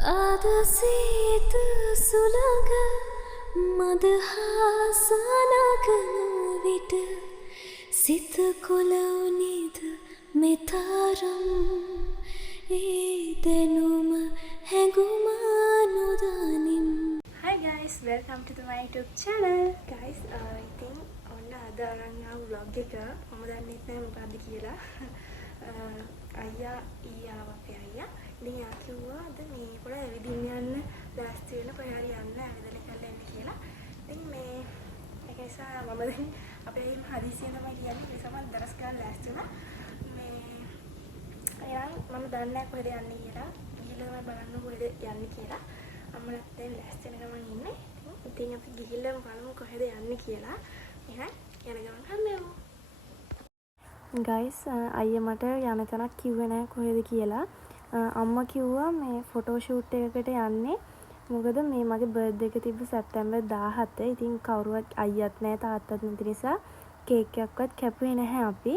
අද සීත සුළඟ මදහස නගන විට සිත කොළවුනිද මෙතරම් ඒ දැනුම හැඟුම නොදනිම්. Hi guys, welcome to my YouTube channel. Guys, ඉතින් ඔන්න අද අරන් ආව vlog එක මම දන්නේ නැහැ මොකද්ද කියලා. අයියා ඊයාව අපේ අයියා. ඉතින් යා කිව්වා අද මේ පොළ ඇවිදින්න යන්න ලෑස්ති වෙන කොහේ හරි යන්න ඇවිදලා කරලා එන්න කියලා. ඉතින් මේ ඒක නිසා මම දැන් අපේ හදිසියෙන් තමයි කියන්නේ. ඒ නිසා මම දරස් ගන්න ලෑස්ති වුණා. මේ අයියා මම දන්නේ නැහැ කොහෙද යන්නේ කියලා. ගිහලා බලන්න කොහෙද යන්නේ කියලා. අම්මලත් දැන් ලෑස්ති වෙන ගමන් ඉන්නේ. ඉතින් අපි ගිහිල්ලා බලමු කොහෙද යන්නේ කියලා. එහෙනම් යන ගමන් හම්බෙමු. ගයිස් අයියා මට යන තැනක් කිව්වේ නැහැ කොහෙද කියලා. අම්මා කිව්වා මේ ෆොටෝ ෂූට් එකකට යන්නේ. මොකද මේ මගේ බර්ත්ඩේ එක තිබ්බ සැප්තැම්බර් 17. ඉතින් කවුරුවත් අයියත් නැහැ තාත්තත් නැති නිසා කේක් එකක්වත් කැපුවේ නැහැ අපි.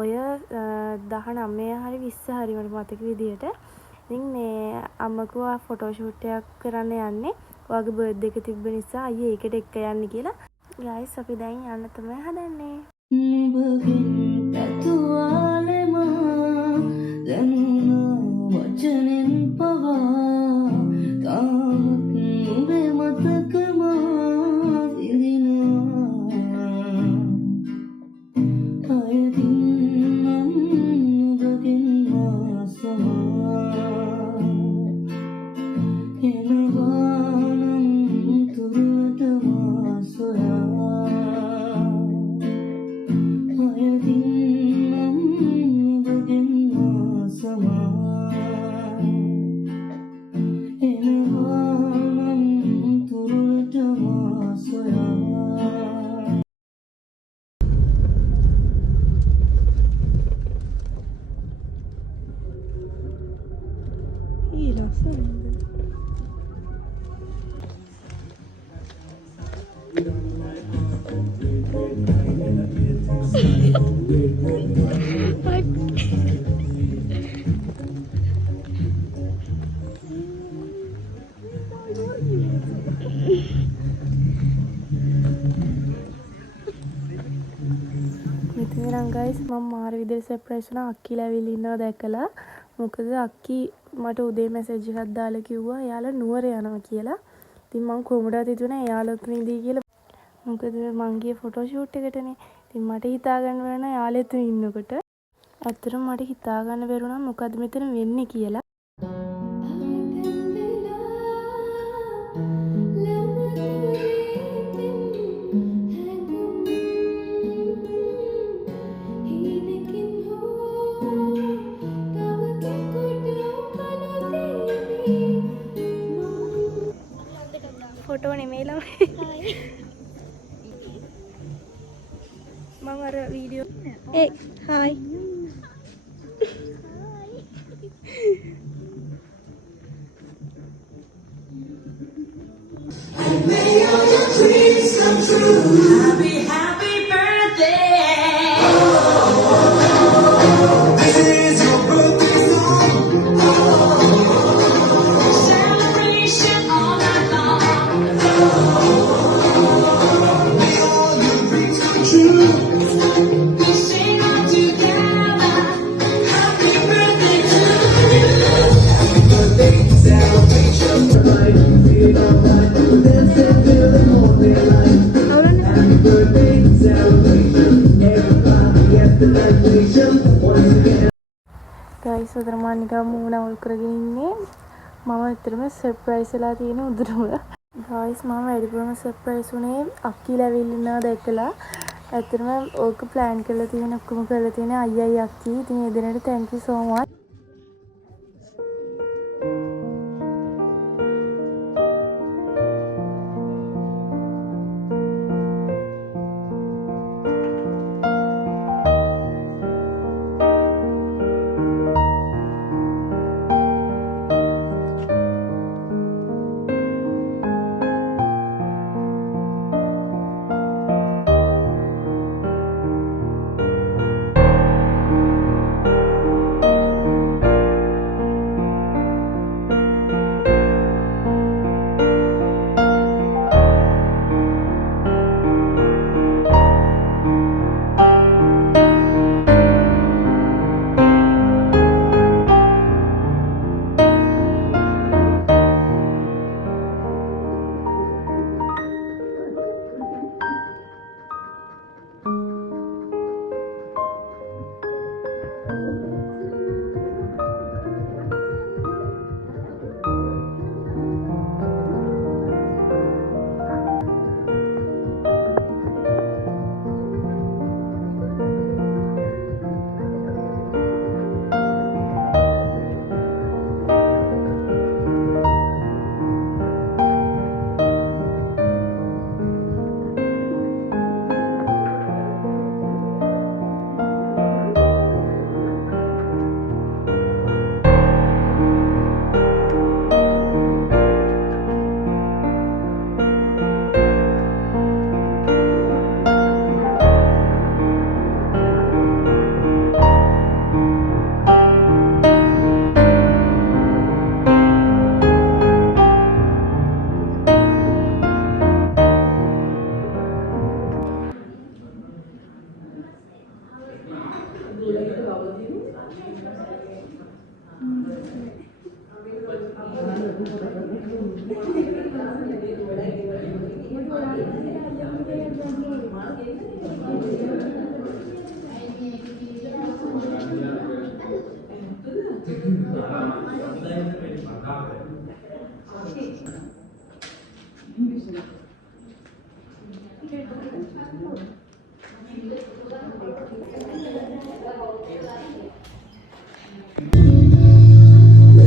ඔය 19 හරි 20 හරි මට මතක විදියට. ඉතින් මේ අම්මා කිව්වා ෆොටෝ ෂූට් එකක් කරන්න යන්නේ. ඔයාගේ බර්ත්ඩේ එක තිබ්බ නිසා අයියා ඒකට එක්ක යන්නේ කියලා. ගයිස් අපි දැන් යන්න තමයි හදන්නේ. නුඹගෙන් තතුවාලෙම දැනුණා වචනෙන් පවා තාමත් නුඹේ මතකම විඳිනවා අයදින් නම් නුඹගෙන් මාසමා එනවානම් තුරට මාසොයා අයදින් නම් නුඹගෙන් මාසමා එනවානම් තුරට මාසොයා මෙතන නම් ගයිස් මම මාර විදිහට සර්ප්‍රයිස් වුණා අක්කිලා ඇවිල්ලා ඉන්නවා දැකලා. මොකද අක්කි මට උදේ මැසේජ් එකක් දාලා කිව්වා එයාලා නුවර යනවා කියලා. ඉතින් මම කොමුඩාත් හිතුණා එයාලත් ඉඳී කියලා. මොකද මං ගියේ ෆොටෝ ෂූට් එකටනේ. ඉතින් මට හිතා ගන්න බැහැ එයාලත් ඉන්නකොට. ඇත්තටම මට හිතා ගන්න බැරුණා මොකද්ද මෙතන වෙන්නේ කියලා. ෆොටෝ නෙමෙයි ළමයි. මම අර වීඩියෝ ඒ හායි ගයිස් උදේ මම නිකන් මූණ අවුල් කරගෙන ඉන්නේ. මම ඇත්තටම සර්ප්‍රයිස් වෙලා තියෙන උදේම. ගයිස් මම වැඩිපුරම සර්ප්‍රයිස් වුණේ අක්කිලා ඇවිල්ලා ඉන්නවා දැකලා. ඇත්තටම ඕක ප්ලෑන් කරලා තියෙන ඔක්කොම කරලා තියෙන අයියයි අක්කි. ඉතින් ඒ දෙනාට thank you so much.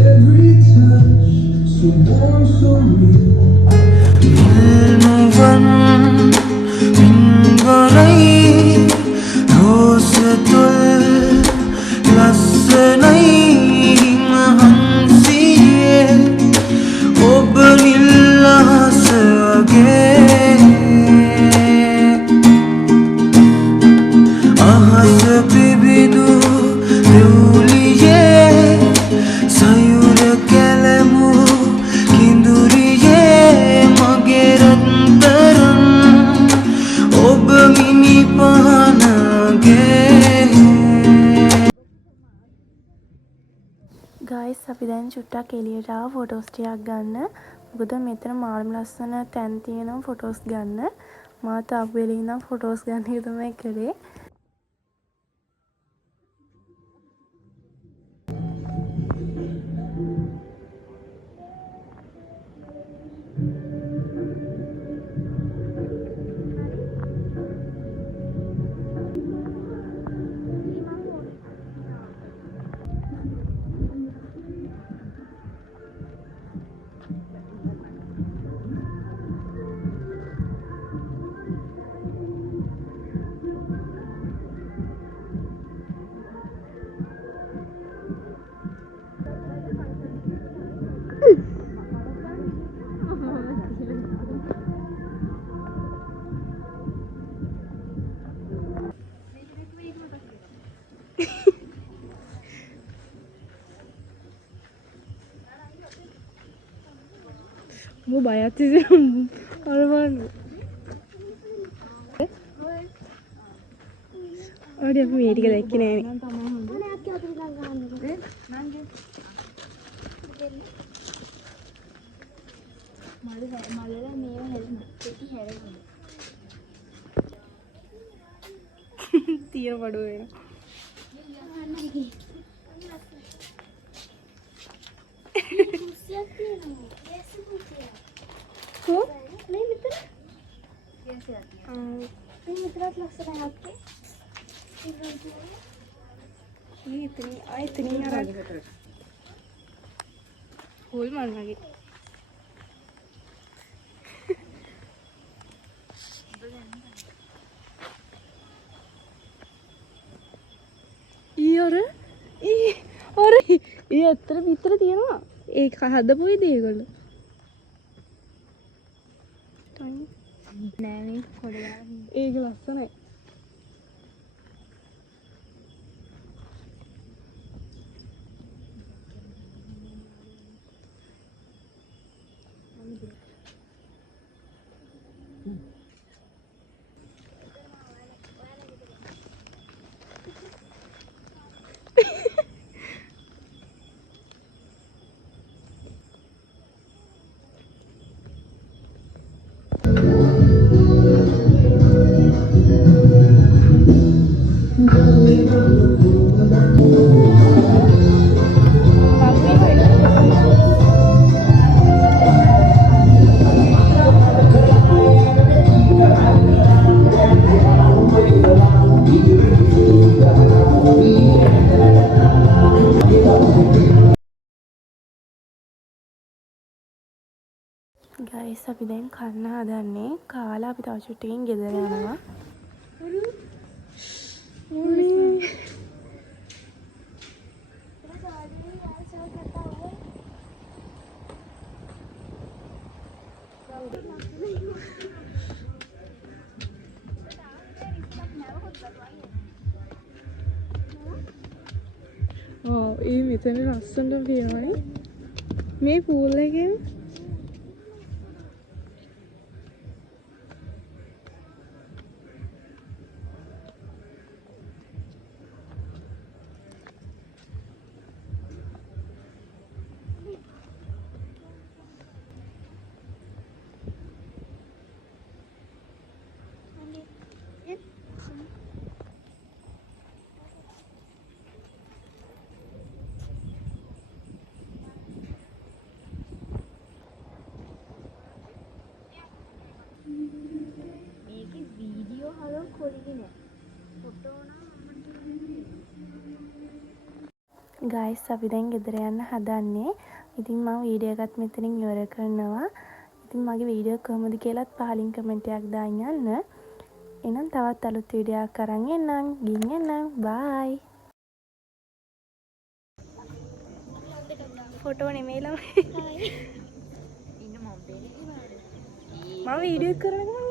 Every touch, so warm, so real. Ilmuwan minwarai rosatul lassanai mahansiye obanillasage ahas bibidu deuliye sayura kelemu kinduriye magerantaran ob mini pahanage guys අපි දැන් චුට්ටක් එළියට ආව ෆොටෝස් ටිකක් ගන්න. මොකද මෙතන මාළම ලස්සන තැන් තියෙනවා ෆොටෝස් ගන්න. මාත් ආපු වෙලේ ඉඳන් ෆොටෝස් ගන්න එක තමයි කරේ. Mau bayar sih orang mana? Oh dia punya tiga lagi nih. Tiga baru ya. Kok? Ini betul? Ini betul laksana apa? Ini ini ada. Hol mana lagi? Iya orang? Iya terus dia mah? Ada boleh dia kalau. Nani, korea. Laksana. Guys, අපි දැන් කන්න හදන්නේ. කාලා අපි තව චුට්ටකින් ගෙදර යනවා. ඒ මෙතන ලස්සනට පියවයි. මේ පූල් එකේ ගයිස් අපි දැන් ගෙදර යන්න හදන්නේ. ඉතින් මම වීඩියෝ එකත් මෙතනින් ඉවර කරනවා. ඉතින් මගේ වීඩියෝ කොහොමද කියලාත් පහලින් කමෙන්ට් එකක් දාන්න යන්න. එහෙනම් තවත් අලුත් වීඩියෝ එකක් අරන් එන්නම්. ගිහින් එන්නම්. බයි. ෆොටෝ නෙමෙයි ළමයි. මම වීඩියෝ කරනවා.